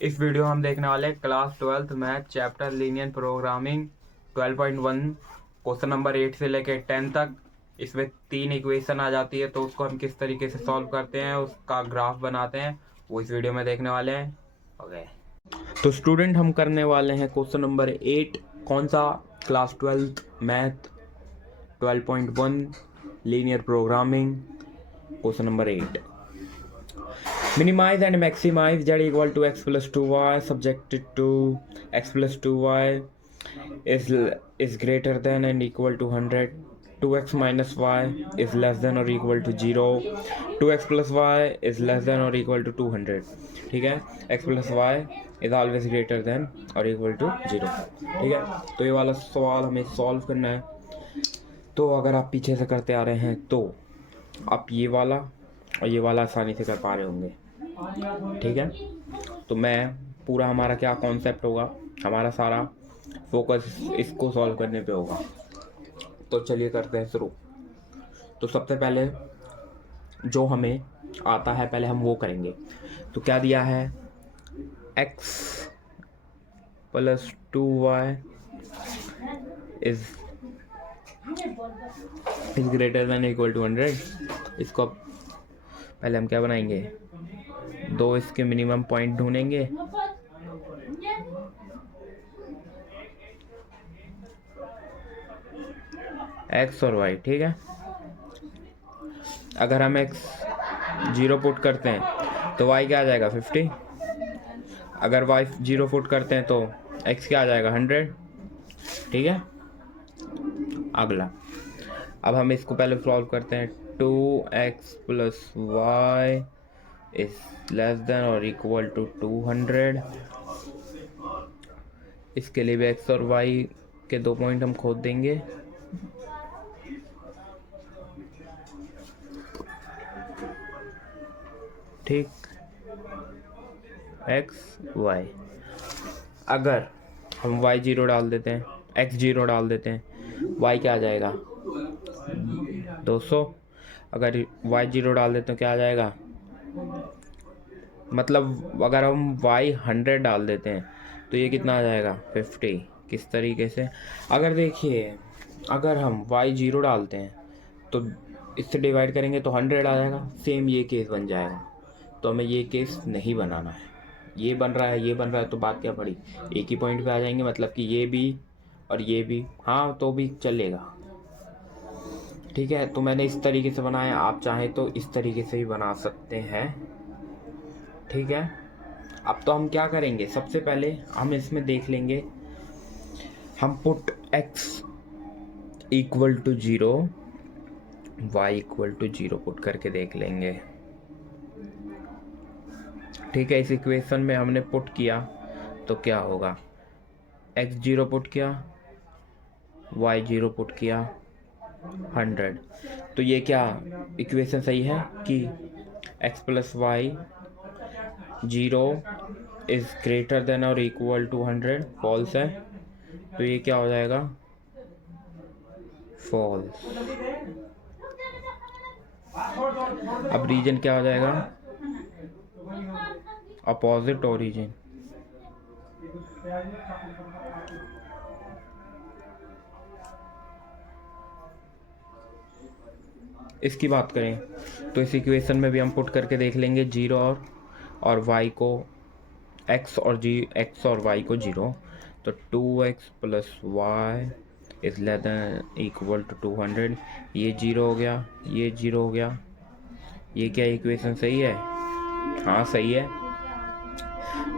इस वीडियो हम देखने वाले हैं class 12th math chapter linear programming 12.1 question number 8 से लेकर 10 तक। इसमें 3 इक्वेशन आ जाती है, तो उसको हम किस तरीके से सॉल्व करते हैं, उसका ग्राफ बनाते हैं, वो इस वीडियो में देखने वाले हैं। ओके, तो स्टूडेंट हम करने वाले हैं क्वेश्चन नंबर 8। कौन सा? Class 12th math 12.1 linear programming question number 8। Minimize and maximize z equal to x plus 2y subjected to x plus 2y is greater than and equal to 100. 2x minus y is less than or equal to 0. 2x plus y is less than or equal to 200. ठीक है, x plus y is always greater than or equal to 0. ठीक है, तो ये वाला सवाल हमें solve करना है। तो अगर आप पीछे से करते आ रहे हैं तो आप ये वाला और ये वाला आसानी से कर पा रहे होंगे। ठीक है, तो मैं पूरा हमारा क्या कॉन्सेप्ट होगा, हमारा सारा फोकस इसको सॉल्व करने पे होगा। तो चलिए करते हैं शुरू। तो सबसे पहले जो हमें आता है पहले हम वो करेंगे। तो क्या दिया है, x plus 2y is greater than equal to 100। इसको पहले हम क्या बनाएंगे, दो इसके मिनिमम पॉइंट ढूंढेंगे। एक्स और वाई, ठीक है। अगर हम एक्स 0 पुट करते हैं तो वाई क्या आ जाएगा 50। अगर वाई 0 पुट करते हैं तो एक्स क्या आ जाएगा 100। ठीक है, अगला अब हम इसको पहले सॉल्व करते हैं। 2x plus y is less than और इक्वल टू 200। इसके लिए भी एक्स और वाई के दो पॉइंट हम खोद देंगे। ठीक, एक्स वाई। अगर हम वाई 0 डाल देते हैं, एक्स 0 डाल देते हैं, वाई क्या आ जाएगा 200। अगर वाई 0 डाल देते हैं क्या आ जाएगा, मतलब अगर हम वाई 100 डाल देते हैं तो ये कितना आ जाएगा 50। किस तरीके से, अगर देखिए अगर हम वाई 0 डालते हैं तो इससे डिवाइड करेंगे तो 100 आ जाएगा, सेम ये केस बन जाएगा। तो हमें ये केस नहीं बनाना है। ये बन रहा है, ये बन रहा है, तो बात क्या पड़ी, एक ही पॉइंट पे आ जाएंगे, मतलब कि ये भी और ये भी, हाँ तो भी चलेगा। ठीक है, तो मैंने इस तरीके से बनाया, आप चाहें तो इस तरीके से भी बना सकते हैं। ठीक है, अब तो हम क्या करेंगे, सबसे पहले हम इसमें देख लेंगे, हम put x equal to 0 y equal to 0 put करके देख लेंगे। ठीक है, इस इक्वेशन में हमने पुट किया तो क्या होगा, x 0 पुट किया, y 0 पुट किया, 100। तो ये क्या इक्वेशन सही है कि x plus y 0 is greater than और इक्वल टू 100, फॉल्स है। तो ये क्या हो जाएगा, फॉल्स। अब रीजन क्या हो जाएगा, अपोजिट ओरिजिन। इसकी बात करें तो इस इक्वेशन में भी हम पुट करके देख लेंगे 0 और y को x और y को 0। तो 2x plus y is less than equal to 200। ये 0 हो गया, ये 0 हो गया। ये क्या इक्वेशन सही है, हाँ सही है,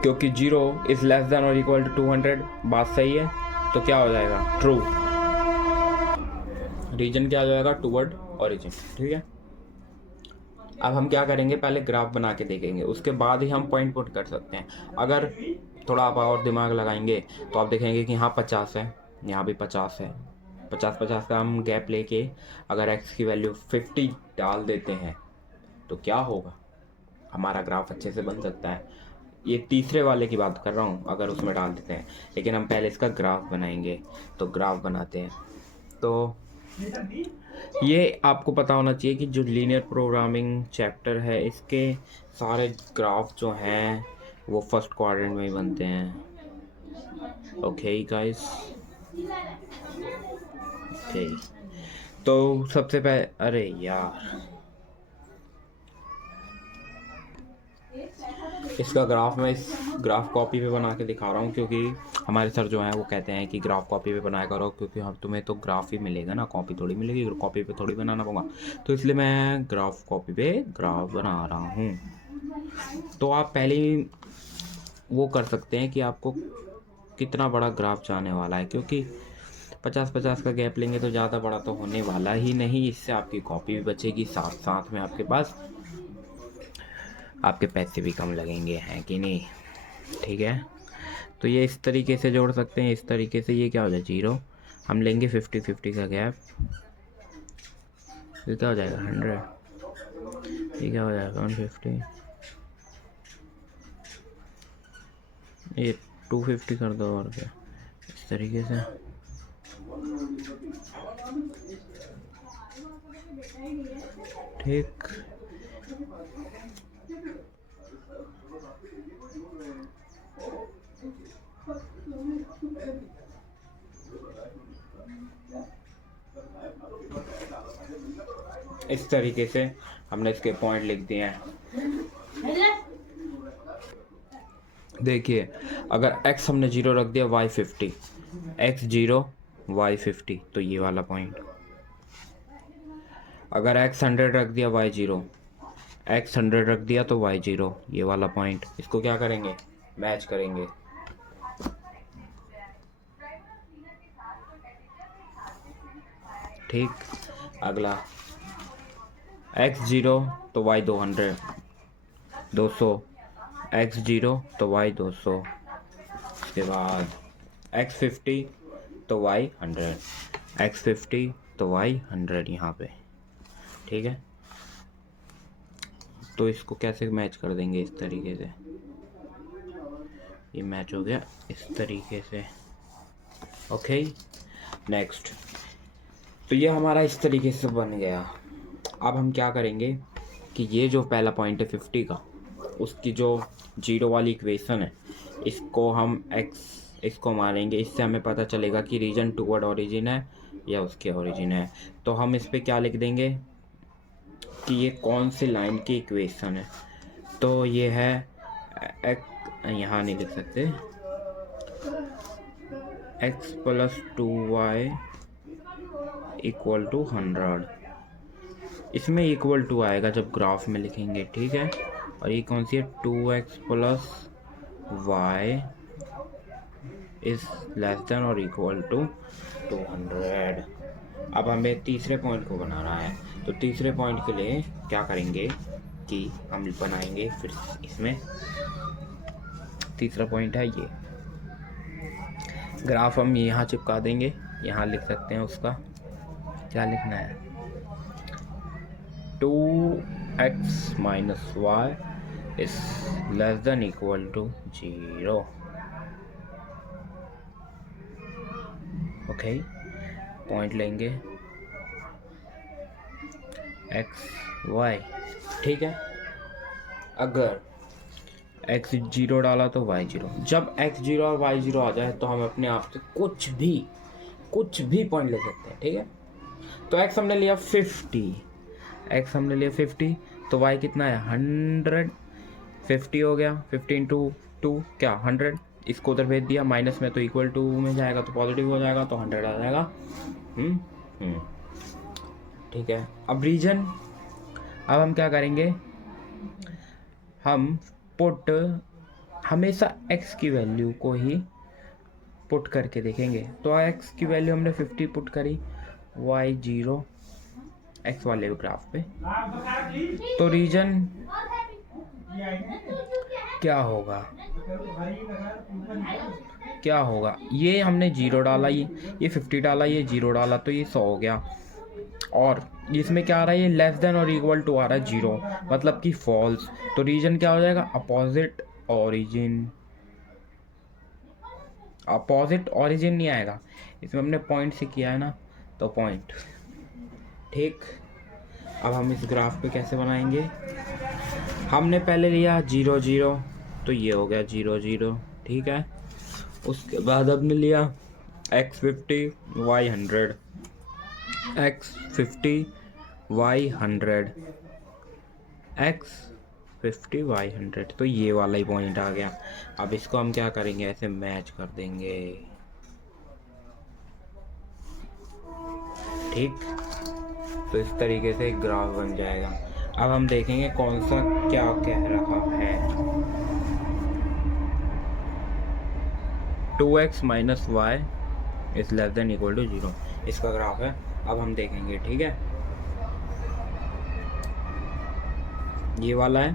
क्योंकि 0 इज लेस देन और इक्वल टू 200, बात सही है। तो क्या हो जाएगा, ट्रू। रीजन क्या हो जाएगा, टूवर्ड ओरिजिन। ठीक है, अब हम क्या करेंगे, पहले ग्राफ बना के देखेंगे, उसके बाद ही हम पॉइंट पुट कर सकते हैं। अगर थोड़ा आप और दिमाग लगाएंगे तो आप देखेंगे कि यहाँ 50 है, यहाँ भी 50 है, 50-50 का हम गैप लेके अगर x की वैल्यू 50 डाल देते हैं तो क्या होगा, हमारा ग्राफ अच्छे से बन सकता है। ये तीसरे वाले की बात कर रहा हूँ, अगर उसमें डाल देते हैं, लेकिन हम पहले इसका ग्राफ बनाएंगे। तो ग्राफ बनाते हैं। तो ये आपको पता होना चाहिए कि जो लीनियर प्रोग्रामिंग चैप्टर है इसके सारे ग्राफ जो हैं वो फर्स्ट क्वाड्रेंट में ही बनते हैं। Okay guys, okay. तो सबसे पहले, अरे यार, इसका ग्राफ मैं इस ग्राफ कॉपी पे बना के दिखा रहा हूँ, क्योंकि हमारे सर जो हैं वो कहते हैं कि ग्राफ कॉपी पे बनाया करो, क्योंकि हम तुम्हें तो ग्राफ ही मिलेगा ना, कॉपी थोड़ी मिलेगी, कॉपी पे थोड़ी बनाना होगा। तो इसलिए मैं ग्राफ कॉपी पे ग्राफ बना रहा हूँ। तो आप पहले ही वो कर सकते हैं कि आपको कितना बड़ा ग्राफ जाने वाला है, क्योंकि 50-50 का गैप लेंगे तो ज़्यादा बड़ा तो होने वाला ही नहीं। इससे आपकी कॉपी भी बचेगी, साथ साथ में आपके पास आपके पैसे भी कम लगेंगे, हैं कि नहीं? ठीक है, तो ये इस तरीके से जोड़ सकते हैं। इस तरीके से ये क्या हो जाए, 0। हम लेंगे 50-50 का गैप, ये क्या हो जाएगा 100, ये क्या हो जाएगा 150, ये 250 कर दो, और क्या, इस तरीके से। ठीक, इस तरीके से हमने इसके पॉइंट लिख दिए हैं। देखिए, अगर x हमने 0 रख दिया, y 50, x 0 y 50, तो ये वाला पॉइंट। अगर x 100 रख दिया, y 0, x 100 रख दिया तो y 0, ये वाला पॉइंट। इसको क्या करेंगे, मैच करेंगे। ठीक, अगला x 0 तो y 200, 200, x 0 तो y 200, उसके बाद x 50 तो y 100, x 50 तो y 100 यहाँ पे। ठीक है, तो इसको कैसे मैच कर देंगे, इस तरीके से। ये मैच हो गया इस तरीके से। Okay, next. तो ये हमारा इस तरीके से बन गया। अब हम क्या करेंगे कि ये जो पहला पॉइंट है 50 का, उसकी जो 0 वाली इक्वेशन है, इसको हम इसको मारेंगे। इससे हमें पता चलेगा कि रीजन टूवर्ड ओरिजिन है या उसके ओरिजिन है। तो हम इस पर क्या लिख देंगे कि ये कौन सी लाइन की इक्वेशन है। तो ये है यहाँ नहीं लिख सकते, x + 2y = 100। इसमें इक्वल टू आएगा जब ग्राफ में लिखेंगे, ठीक है। और ये कौन सी है, 2x + y ≤ 200। अब हमें तीसरे पॉइंट को बनाना है। तो तीसरे पॉइंट के लिए क्या करेंगे कि हम बनाएंगे फिर इसमें तीसरा पॉइंट है ये ग्राफ, हम यहाँ चिपका देंगे। यहाँ लिख सकते हैं उसका क्या लिखना है, 2x - y ≤ 0। ओके, पॉइंट लेंगे x y, ठीक है। अगर x 0 डाला तो y 0। जब x 0 और y 0 आ जाए तो हम अपने आप से कुछ भी पॉइंट ले सकते हैं, ठीक है। तो x हमने लिया 50, तो y कितना है 100, 50 हो गया, 50 × 2 क्या 100। इसको उधर भेज दिया, माइनस में तो इक्वल टू में जाएगा तो पॉजिटिव हो जाएगा, तो 100 आ जाएगा। ठीक है। अब रीजन, अब हम क्या करेंगे, हम पुट हमेशा x की वैल्यू को ही पुट करके देखेंगे। तो x की वैल्यू हमने 50 पुट करी, y 0 x वाले ग्राफ पे, तो रीजन क्या होगा, ये हमने 0 डाला, ये 50 डाला, ये 0 डाला, तो ये 100 हो गया। और इसमें क्या आ रहा है, ये लेस देन और इक्वल टू आ रहा है 0, मतलब कि फॉल्स। तो रीजन क्या हो जाएगा, अपोजिट ओरिजिन नहीं आएगा, इसमें हमने पॉइंट से किया है ना, तो पॉइंट। ठीक, अब हम इस ग्राफ पे कैसे बनाएंगे, हमने पहले लिया 0 0, तो ये हो गया 0 0, ठीक है। उसके बाद हमने लिया x50 y100, x50 y100, x50 y100, तो ये वाला ही पॉइंट आ गया। अब इसको हम क्या करेंगे, ऐसे मैच कर देंगे, ठीक। तो इस तरीके से एक ग्राफ बन जाएगा। अब हम देखेंगे कौन सा क्या कह रहा है। 2x minus y is less than equal to 0, इसका ग्राफ है। अब हम देखेंगे, ठीक है। ये वाला है,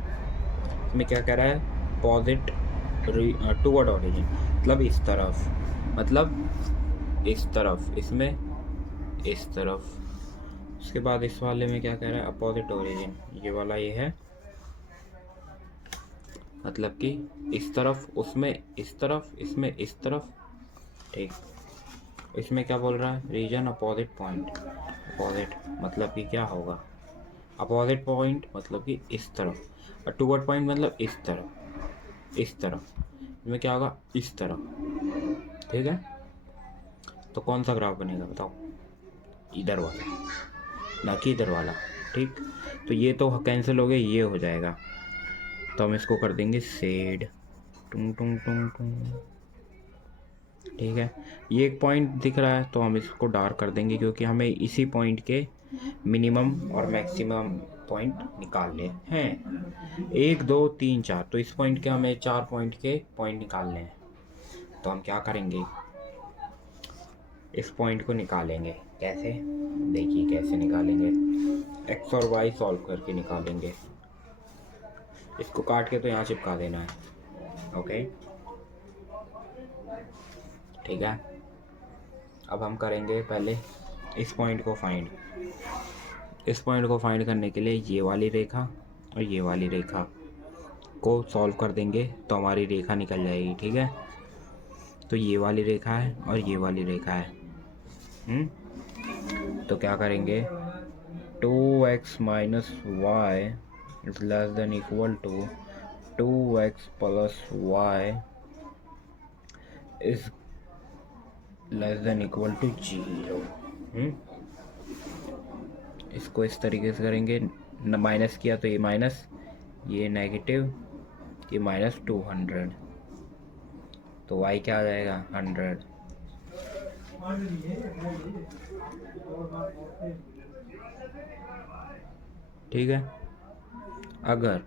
इसमें क्या कह रहा है, पॉजिट टूवर्ड ओरिजिन, मतलब इस तरफ, मतलब इस तरफ, इसमें इस तरफ। उसके बाद इस वाले में क्या कह रहा है, अपोजिट ओरिजिन, ये वाला ये है, मतलब कि इस तरफ, उसमें इस तरफ, इसमें इस तरफ, ठीक। इसमें क्या बोल रहा है, रीजन अपोजिट पॉइंट, अपोजिट मतलब कि क्या होगा, अपोजिट पॉइंट मतलब कि इस तरफ, और टूवर्ड पॉइंट मतलब इस तरफ, इस तरफ। इसमें क्या होगा, इस तरफ, ठीक है। तो कौन सा ग्राफ बनेगा बताओ, इधर वाला, ना कि इधर वाला, ठीक। तो ये तो कैंसिल हो गया, ये हो जाएगा। तो हम इसको कर देंगे शेड, टुंग टुंग टुंग टुंग, ठीक है। ये एक पॉइंट दिख रहा है तो हम इसको डार्क कर देंगे, क्योंकि हमें इसी पॉइंट के मिनिमम और मैक्सिमम पॉइंट निकालने हैं। 1 2 3 4, तो इस पॉइंट के हमें 4 पॉइंट के पॉइंट निकालने हैं। तो हम क्या करेंगे, इस पॉइंट को निकालेंगे। कैसे, देखिए कैसे निकालेंगे, एक्स और वाई सॉल्व करके निकालेंगे। इसको काट के तो यहाँ चिपका देना है, ओके, ठीक है। अब हम करेंगे पहले इस पॉइंट को फाइंड। इस पॉइंट को फाइंड करने के लिए ये वाली रेखा और ये वाली रेखा को सॉल्व कर देंगे तो हमारी रेखा निकल जाएगी, ठीक है। तो ये वाली रेखा है और ये वाली रेखा है, तो क्या करेंगे, 2x minus y is less than equal to 2x plus y is less than equal to 0। इसको इस तरीके से करेंगे, माइनस किया तो ये माइनस, ये नेगेटिव, ये माइनस 200, तो y क्या आ जाएगा, 100। ठीक है। अगर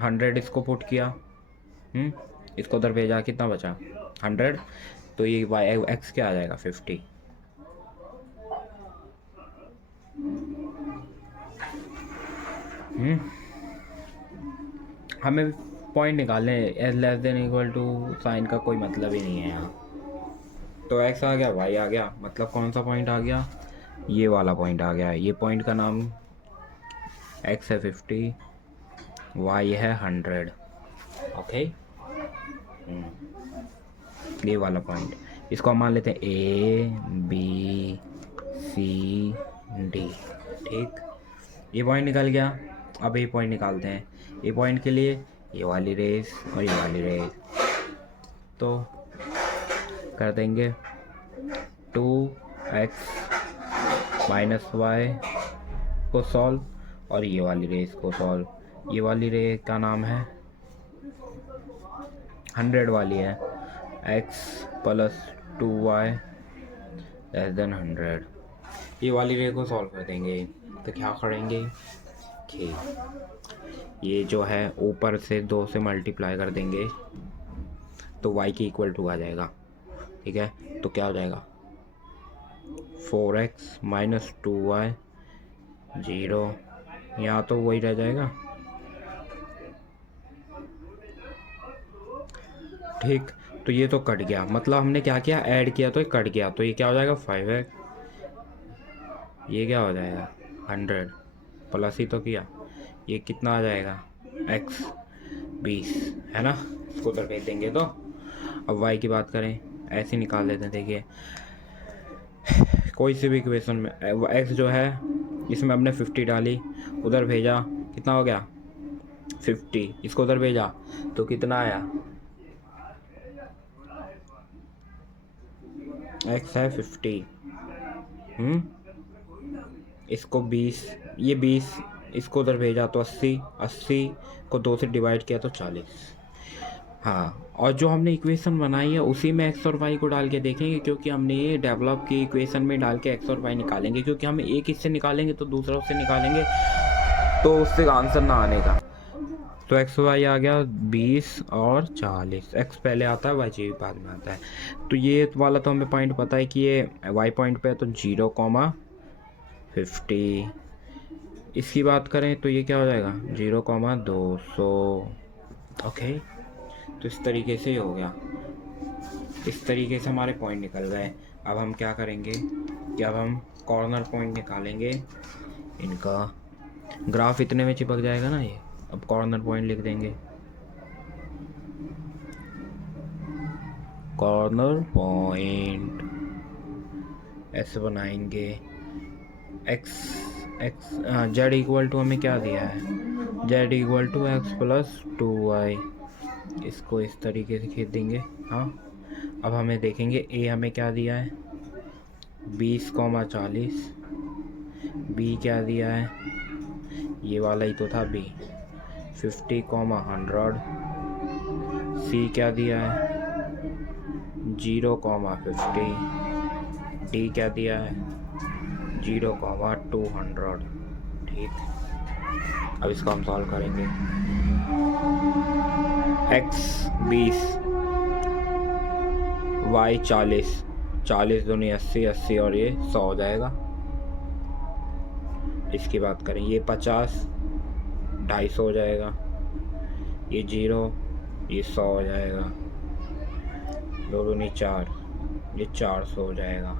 100 इसको पुट किया, इसको उधर भेजा, कितना बचा 100, तो ये y x क्या आ जाएगा 50। हमें पॉइंट निकालने, as less than equal to sign का कोई मतलब ही नहीं है यहाँ। तो x आ गया, y आ गया, मतलब कौन सा पॉइंट आ गया, ये वाला पॉइंट आ गया। ये पॉइंट का नाम x है 50, y है 100, ओके। ये वाला पॉइंट, इसको हम मान लेते हैं A B C D, ठीक। ये पॉइंट निकल गया। अब ये पॉइंट निकालते हैं, ये पॉइंट के लिए ये वाली रेस और ये वाली रेस, तो कर देंगे 2x माइनस वाई को सॉल्व और ये वाली रेस को सॉल्व। ये वाली रे का नाम है 100 वाली है, x plus 2y less than 100। ये वाली रे को सॉल्व कर देंगे तो क्या करेंगे कि ये जो है ऊपर से 2 से मल्टीप्लाई कर देंगे तो y के इक्वल टू आ जाएगा, ठीक है। तो क्या हो जाएगा 4x माइनस 2y 0, यहाँ तो वही रह जाएगा, ठीक। तो ये तो कट गया, मतलब हमने क्या किया, ऐड किया तो ये कट गया, तो ये क्या हो जाएगा 5x, ये क्या हो जाएगा 100, प्लस ही तो किया, ये कितना आ जाएगा x 20, है ना। इसको उधर भेज देंगे। तो अब y की बात करें, ऐसे निकाल लेते हैं। देखिए कोई सी भी इक्वेशन में x जो है, इसमें हमने 50 डाली, उधर भेजा, कितना हो गया 50, इसको उधर भेजा तो कितना आया, x है 50, इसको 20, ये 20, इसको उधर भेजा तो 80, 80 को 2 से डिवाइड किया तो 40। हाँ, और जो हमने इक्वेशन बनाई है उसी में एक्स और वाई को डाल के देखेंगे, क्योंकि हमने ये डेवलप की इक्वेशन में डाल के एक्स और वाई निकालेंगे, क्योंकि हम एक इससे निकालेंगे तो दूसरा उससे निकालेंगे तो उससे आंसर ना आने का। तो एक्स वाई आ गया 20 और 40, एक्स पहले आता है, वाई जी बाद में आता है। तो ये वाला तो हमें पॉइंट पता है कि ये वाई पॉइंट पे है, तो 0,50। इसकी बात करें तो ये क्या हो जाएगा, 0,200। ओके, तो इस तरीके से हो गया, इस तरीके से हमारे पॉइंट निकल गए। अब हम क्या करेंगे कि अब हम कॉर्नर पॉइंट निकालेंगे, इनका ग्राफ इतने में चिपक जाएगा ना ये। अब कॉर्नर पॉइंट लिख देंगे, कॉर्नर पॉइंट ऐसे बनाएंगे। X x z equal to हमें क्या दिया है, z equal to x plus 2y, इसको इस तरीके से खींच देंगे। हाँ, अब हमें देखेंगे ए हमें क्या दिया है, 20,40, बी क्या दिया है, ये वाला ही तो था बी, 50,100, सी क्या दिया है 0,50, डी क्या दिया है 0,200। ठीक, अब इसको हम सॉल्व करेंगे। x 20, y 40, 40 दूनी 80, 80 और ये 100 हो जाएगा। इसकी बात करें ये 50, 250 हो जाएगा, ये 0, ये 100 हो जाएगा, 2 दूनी 4, ये 400 हो जाएगा।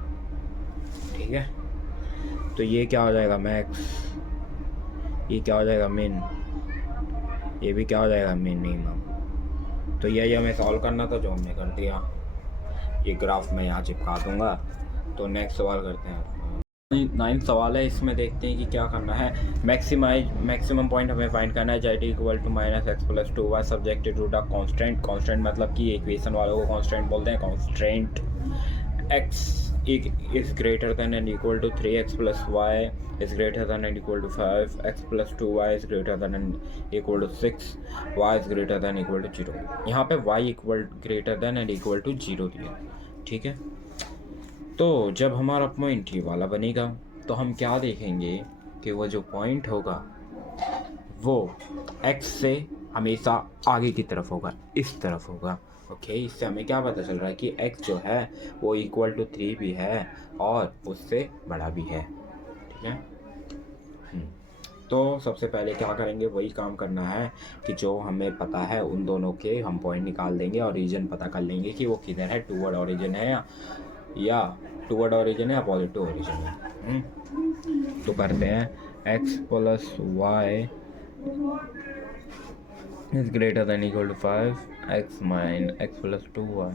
ठीक है, तो ये क्या हो जाएगा मैक्स, ये क्या हो जाएगा मिन, ये भी क्या हो जाएगा मिनिमम। तो यही हमें सॉल्व करना था, जो हमने कर दिया। ये ग्राफ मैं यहाँ चिपका दूंगा। तो नेक्स्ट सवाल करते हैं। 9th सवाल है, इसमें देखते हैं कि क्या करना है। मैक्सिमम पॉइंट हमें फाइंड करना है। Z equal to -x+2y subjected to the constant. Constant मतलब कि इक्वेशन वालों को कांस्टेंट बोलते हैं। Constant x is greater than and equal to 3x plus y is greater than and equal to 5, x plus 2y is greater than and equal to 6, y is greater than equal to 0। यहाँ पे y equal greater than and equal to 0 दिया। ठीक है, तो जब हमारा point ये वाला बनेगा तो हम क्या देखेंगे कि वो जो पॉइंट होगा वो x से हमेशा आगे की तरफ होगा, इस तरफ होगा। ओके, इससे हमें क्या पता चल रहा है कि x जो है वो इक्वल टू 3 भी है और उससे बड़ा भी है। ठीक है, तो सबसे पहले क्या करेंगे, वही काम करना है कि जो हमें पता है उन दोनों के हम पॉइंट निकाल देंगे और रीजन पता कर लेंगे कि वो किधर है, टूवर्ड ओरिजिन है या टूवर्ड ओरिजिन है या पॉजिटिव ओरिजिन है। तो करते हैं x plus y is greater than equal to 5, x minus x plus 2y।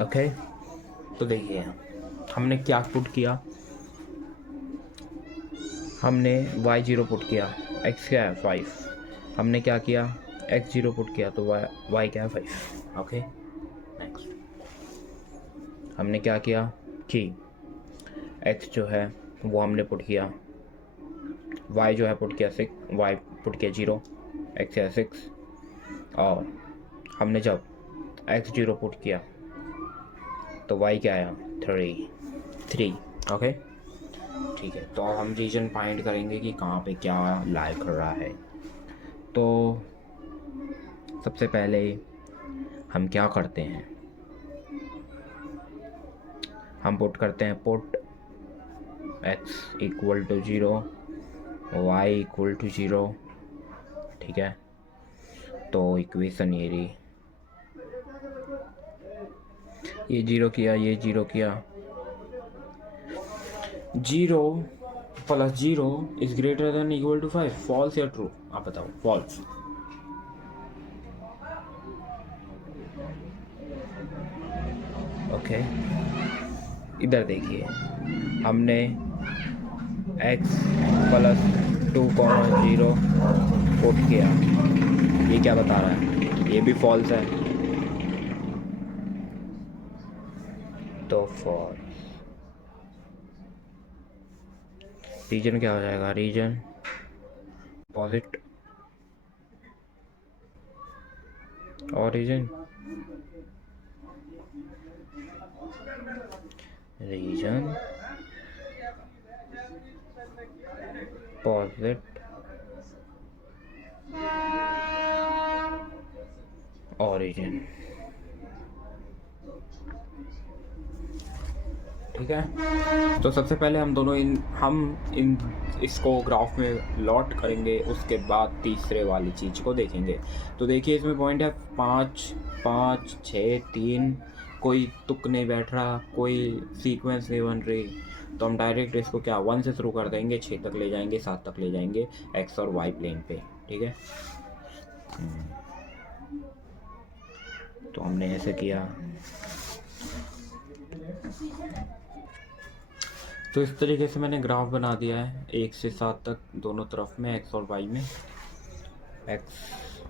Okay, तो देखिए हमने क्या पुट किया, हमने y0 पुट किया, x क्या है 5, हमने क्या किया x0 पुट किया तो y क्या है 5। ओके, नेक्स्ट हमने क्या किया कि x जो है वो हमने पुट किया, y जो है पुट किया 6, y पुट किया 0, x है 6, और हमने जब x0 पुट किया तो y क्या आया 3। ओके, ठीक है, तो हम रीजन फाइंड करेंगे कि कहाँ पे क्या लाई कर रहा है। तो सबसे पहले हम क्या करते हैं, हम पुट करते हैं put x equal to 0, y equal to 0। ठीक है, तो इक्वेशन ये रही, ये 0 किया, ये 0 किया, 0 plus 0 is greater than equal to 5, false या ट्रू? आप बताओ। फॉल्स। ओके, इधर देखिए, हमने x प्लस 2,0 पुट किया, ये क्या बता रहा है? ये भी फॉल्स है, तो फॉल्स। रीजन क्या हो जाएगा? Region opposite origin, region opposite origin. ठीक है, तो सबसे पहले हम इन इसको ग्राफ में लॉट करेंगे, उसके बाद तीसरे वाली चीज़ को देखेंगे। तो देखिए, इसमें पॉइंट है 5 5 6 3, कोई तुक नहीं बैठ रहा, कोई सीक्वेंस नहीं बन रही, तो हम डायरेक्ट इसको क्या 1 से शुरू कर देंगे, 6 तक ले जाएंगे, 7 तक ले जाएंगे एक्स और वाई प्लेन पे। ठीक है, तो हमने ऐसे किया। तो इस तरीके से मैंने ग्राफ बना दिया है 1 से 7 तक दोनों तरफ में, एक्स और वाई में, एक्स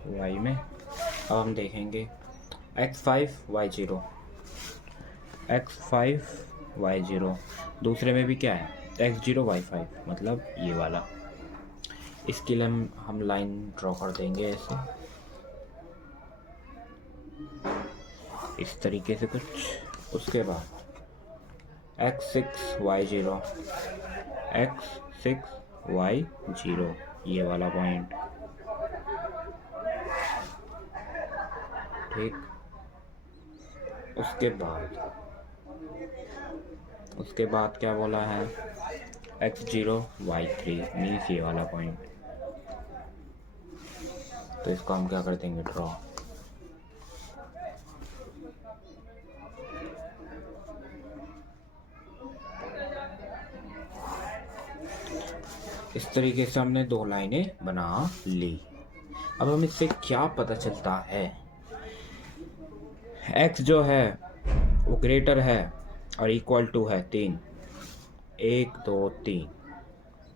वाई में। अब हम देखेंगे x5 y0, x5 y0। दूसरे में भी क्या है? x0 y5, मतलब ये वाला। इसके लिए हम लाइन ड्रॉ कर देंगे ऐसे, इस तरीके से कुछ। उसके बाद x6 y0, x6 y0, ये वाला पॉइंट। ठीक, उसके बाद क्या बोला है? x0 y3, मीन्स ये वाला पॉइंट। तो इसको हम क्या कर देंगे? ड्रॉ। इस तरीके से हमने 2 लाइनें बना ली। अब हमें इससे क्या पता चलता है? x जो है वो ग्रेटर है और इक्वल टू है 3, 1 2 3,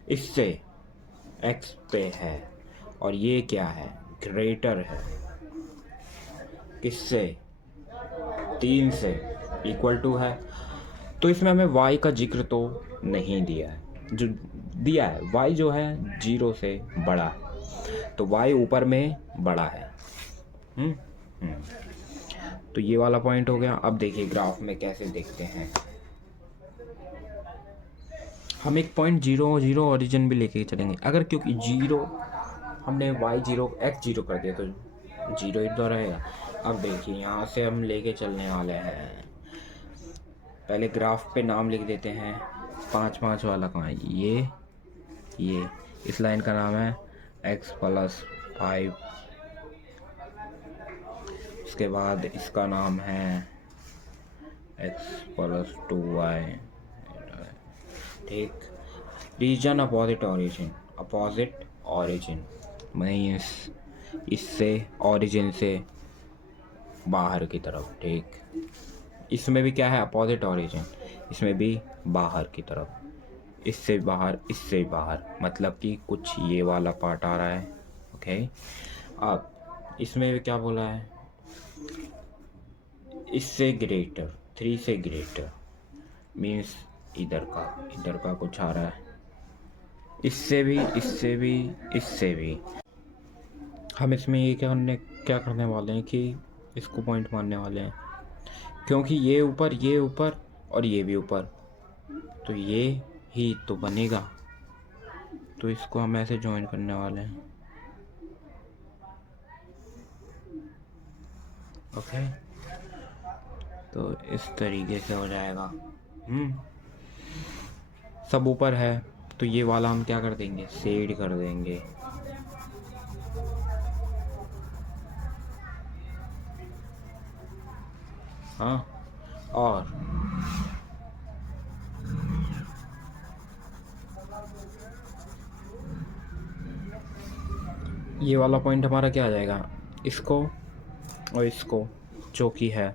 इससे x पे है, और ये क्या है? ग्रेटर है किससे? 3 से, इक्वल टू है। तो इसमें हमें y का जिक्र तो नहीं दिया है, जो दिया है y जो है 0 से बड़ा, तो y ऊपर में बड़ा है। तो ये वाला पॉइंट हो गया। अब देखिए ग्राफ में कैसे देखते हैं। हम एक पॉइंट 0 0 ओरिजिन भी लेके चलेंगे, अगर क्योंकि 0 हमने y0 x0 कर दिया तो 0 ही तो रहेगा। अब देखिए यहाँ से हम लेके चलने वाले हैं, पहले ग्राफ पे नाम लिख देते हैं। 5 5 वाला कहाँ है? ये इस लाइन का नाम है x+5। उसके बाद इसका नाम है x+2y। ठीक, रीजन अपोजिट ऑरिजिन मीन्स इससे ऑरिजिन से बाहर की तरफ। ठीक, इसमें भी क्या है? अपोजिट ऑरिजिन, इसमें भी बाहर की तरफ, इससे बाहर, मतलब कि कुछ ये वाला पार्ट आ रहा है। ओके, अब इसमें भी क्या बोला है? इससे ग्रेटर, 3 से ग्रेटर, मीन्स इधर का कुछ आ रहा है, इससे भी। हम इसमें ये क्या करने वाले हैं कि इसको पॉइंट मारने वाले हैं, क्योंकि ये ऊपर और ये भी ऊपर, तो ये ही तो बनेगा। तो इसको हम ऐसे ज्वाइन करने वाले हैं। ओके, तो इस तरीके से हो जाएगा। सब ऊपर है, तो ये वाला हम क्या कर देंगे? शेड कर देंगे। हाँ, और ये वाला पॉइंट हमारा क्या आ जाएगा, इसको और इसको जो कि है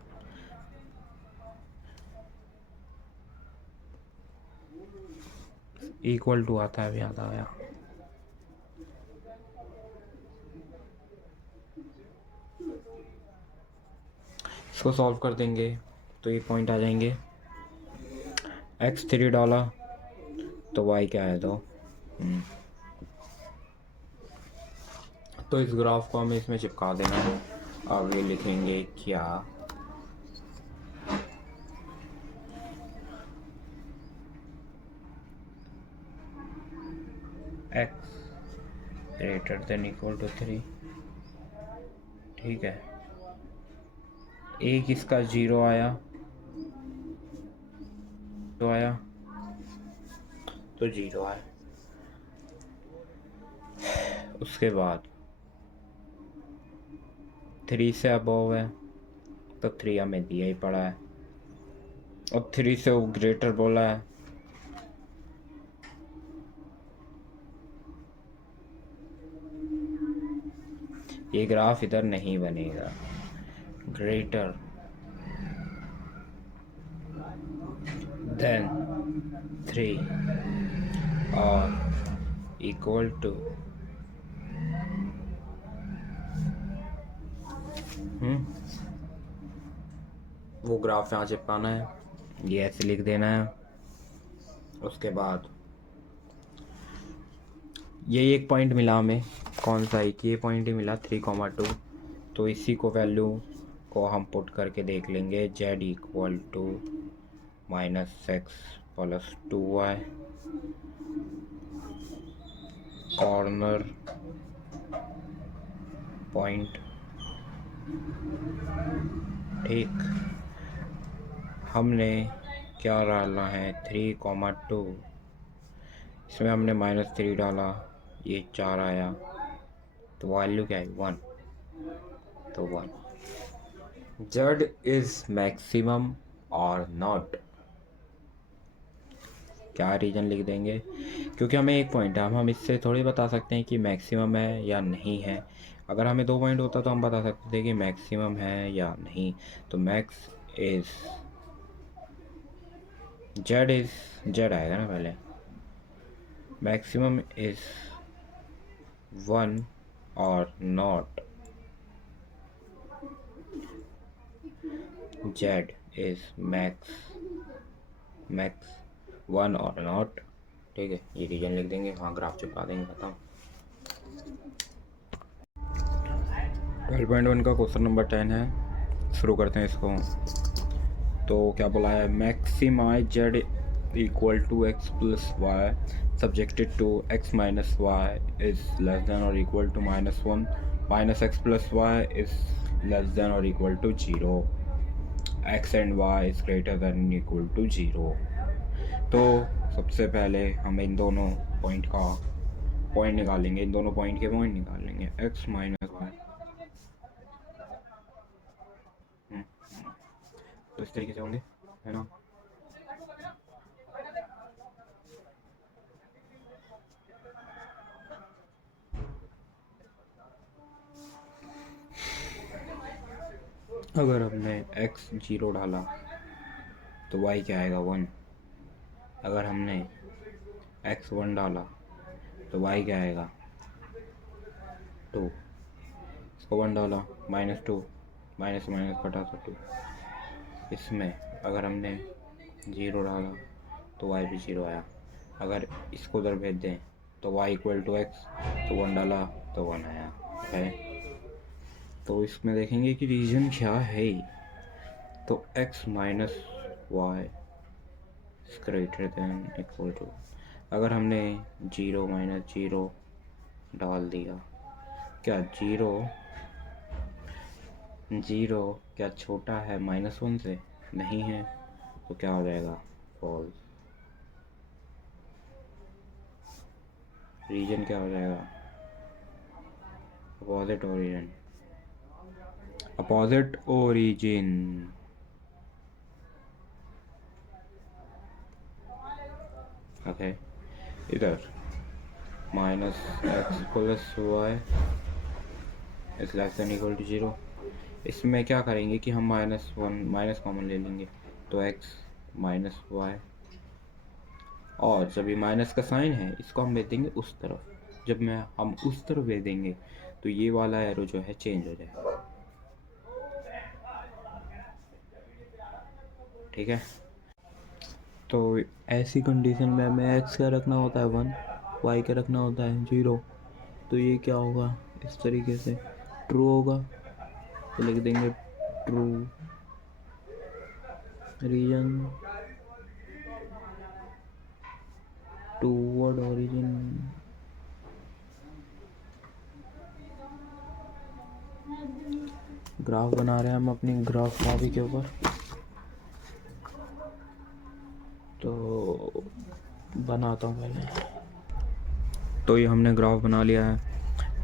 इक्वल टू आता है, याद आया। इसको सॉल्व कर देंगे तो ये पॉइंट आ जाएंगे। x3 डाला तो y क्या है, तो इस ग्राफ को हमें इसमें चिपका देना है। आगे लिखेंगे क्या, x greater than equal to 3, ठीक है। एक इसका 0 आया तो 0 आया। उसके बाद 3 से अबव है तो 3 हमें दिया ही पड़ा है, और 3 से वो ग्रेटर बोला है। ये ग्राफ इधर नहीं बनेगा, ग्रेटर देन 3 और इक्वल टू वो ग्राफ यहाँ चिपकाना है, ये ऐसे लिख देना है। उसके बाद ये एक पॉइंट मिला हमें, कौन सा, एक ये पॉइंट ही मिला 3,2। तो इसी को वैल्यू को हम पुट करके देख लेंगे। z equal to -x plus 2y, corner point, ठीक। हमने क्या डालना है, 3,2, इसमें हमने -3 डाला, ये 4 आया, तो वैल्यू क्या है 1, तो 1। z इज मैक्सिमम और नॉट, क्या रीजन लिख देंगे, क्योंकि हमें एक पॉइंट है, हम इससे थोड़ी बता सकते हैं कि मैक्सिमम है या नहीं है। अगर हमें 2 पॉइंट होता तो हम बता सकते थे कि मैक्सिमम है या नहीं। तो मैक्स इज z आएगा ना पहले, मैक्सिमम इज 1 और नॉट z इज मैक्स 1 और नॉट, ठीक है। ये रीजन लिख देंगे, हाँ ग्राफ चिपका देंगे, बताओ। 12.1 का क्वेश्चन नंबर 10 है, शुरू करते हैं इसको। तो क्या बोला है, maximize z equal to x plus y subjected to x minus y is less than और equal to -1 minus x plus y is less than और equal to 0, x and y is greater than equal to 0। तो सबसे पहले हम इन दोनों point का point निकालेंगे, इन दोनों पॉइंट के पॉइंट निकालेंगे, x माइनस वाई। तो इस तरीके से होंगे, है ना। अगर हमने x 0 डाला तो y क्या आएगा 1। अगर हमने x 1 डाला तो y क्या आएगा 2। इसको 1 डाला -2, माइनस माइनस कटा तो 2। इसमें अगर हमने 0 डाला तो y भी 0 आया। अगर इसको उधर भेज दें तो y इक्वल टू x, तो 1 डाला तो 1 आया है। तो इसमें देखेंगे कि रीजन क्या है, तो x minus y greater than equal to, अगर हमने 0 - 0 डाल दिया, क्या 0 क्या छोटा है -1 से, नहीं है, तो क्या हो जाएगा फॉल्स। रीजन क्या हो जाएगा, opposite origin, opposite origin. Okay, इधर -x plus y is less than equal to 0। इसमें क्या करेंगे कि हम -1 माइनस कॉमन ले लेंगे, तो x माइनस वाई, और जब ये माइनस का साइन है इसको हम भेज देंगे उस तरफ। जब हम उस तरफ भेज देंगे तो ये वाला एरो जो है चेंज हो जाएगा। ठीक है, तो ऐसी कंडीशन में हमें x का रखना होता है 1, y का रखना होता है 0। तो ये क्या होगा, इस तरीके से ट्रू होगा, तो लिख देंगे true region toward origin. Graph बना रहे हैं हम अपनी ग्राफ कॉपी के ऊपर, तो बनाता हूँ पहले। तो ये हमने ग्राफ बना लिया है,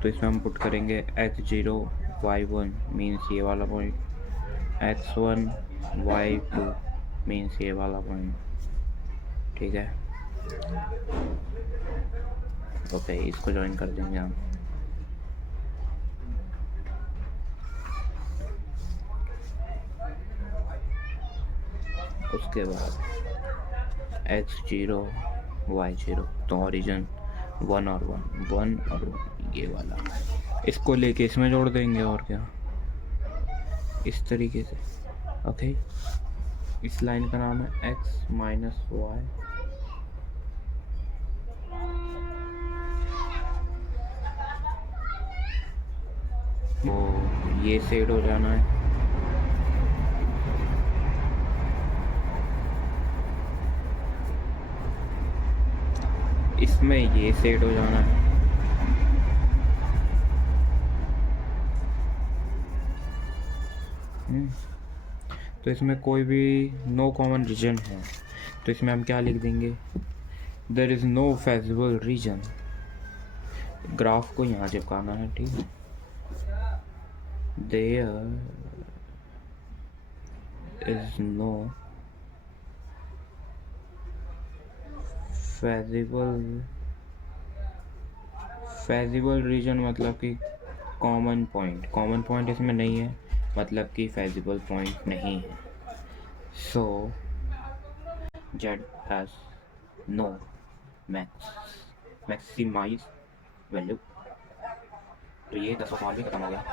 तो इसमें हम पुट करेंगे x0 y1 मीन्स ये वाला पॉइंट, x1 y2 मीन्स ये वाला पॉइंट। ठीक है, ओके, इसको ज्वाइन कर देंगे हम। उसके बाद x0 y0, तो ओरिजिन 1 और 1 1 और 1 ये वाला, इसको लेके इसमें जोड़ देंगे और क्या, इस तरीके से। ओके, इस लाइन का नाम है x माइनस वाई, तो ये सेट हो जाना है। इसमें ये सेट हो जाना है। तो इसमें कोई भी नो कॉमन रीजन है, तो इसमें हम क्या लिख देंगे, there is no feasible region. Graph को यहाँ चिपकाना है, ठीक है, there is no feasible region, मतलब कि कॉमन पॉइंट इसमें नहीं है, मतलब कि फेजिबल पॉइंट नहीं है। So Z has no maximize value. तो ये 10 सवाल भी खत्म हो गया।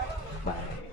बाय।